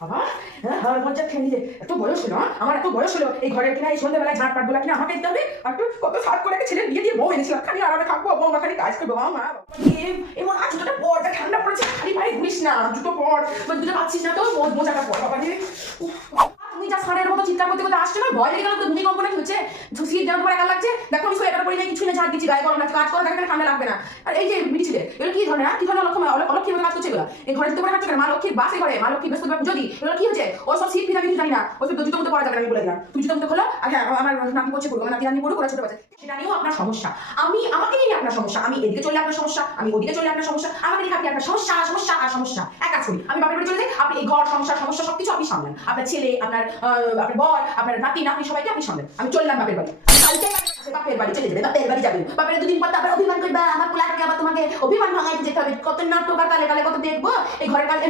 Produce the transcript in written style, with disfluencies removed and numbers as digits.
বাবা হ্যাঁ লজ্জা খেয়ে নিলে এত বয়স হলো আমার এত বয়স হলো এই ঘরের কিনা এই সন্ধ্যেবেলায় ঝাঁট পাট গুলা কিনা আমাকে দিতে হবে আর তুই কত সাত করে একটা ছেলে বিয়ে দিয়ে বউ এনেছিলাম খালি আরামে থাকবো বউ খালি কাজ করবো মা এমন আর জুতোটা পর যা ঠান্ডা পড়েছে খালি পায়ে ঘুরিস না জুতো পর জুতো পাচ্ছিস না তো মোজাটা পর বাবা রে তুমি যা সারের মতো চিৎকার করতে করতে আসছে না ভয় লেগে গেল তো ভূমিকম্প নাকি হচ্ছে শীত যেন তোমার একা লাগছে দেখো আমি সোয়েটার পরে কিছু না ঝাড় দিচ্ছি গায়ে গরম লাগছে কাজ করে দেখে ঠান্ডা লাগবে না আর এই যে বিটি ছেলে এগুলো কি ধরনের কি ধরনের অলক্ষী মতো কাজ করছে এগুলো এই ঘরে দিতে পারে কাজ করে মা লক্ষ্মীর বাসে ঘরে মা লক্ষ্মী বৃহস্পতিবার যদি এগুলো কি হচ্ছে ও সব শীত ফিটা কিছু জানি না ওই সব জুতো মতো পরা যাবে না আমি বলে দিলাম তুমি জুতো মতো খোলো আর হ্যাঁ আমার নাতি করছে করবো নাতি রানি পড়ুক ওরা ছোট বাচ্চা সেটা নিয়েও আপনার সমস্যা আমাকে নিয়ে আপনার সমস্যা আমি এদিকে চললে আপনার সমস্যা আমি ওদিকে চললে আপনার সমস্যা আমাকে নিয়ে আপনি আপনার সমস্যা সমস্যা আর সমস্যা এক কাজ করি আমি বাপের বাড়ি চলে যাই আপনি এই ঘর সংসার সমস্যা সবকিছু আপনি সামলেন আপনার ছেলে আপনার বর আপনার নাতি নাতনি সবাইকে আপনি সামলেন আমি চললাম বাপের বাড়ি বাপের বাড়ি চলে যাবে বাপের বাড়ি যাবে বাপের দুদিন পর আবার অভিমান করবা আমার পোলাকে আবার তোমাকে অভিমান ভাঙাইতে যেতে হবে কত নাটক আর কালে কালে কত দেখবো এই ঘরের কালে